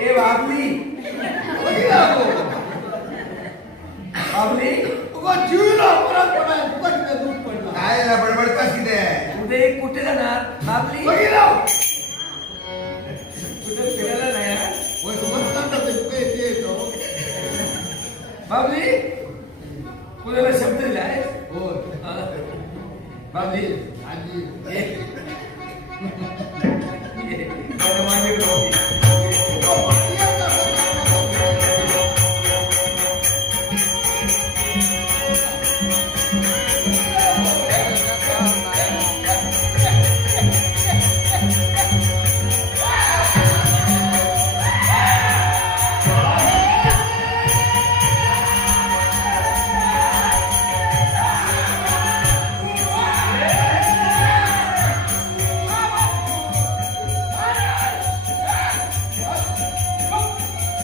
ए बाबली बघितला हो. बाबली उगा जीवला परत पडाय फुकट दूध पडला. काय बडबड कशी ते उद्या कुठे जाणार बाबली बघितला हो.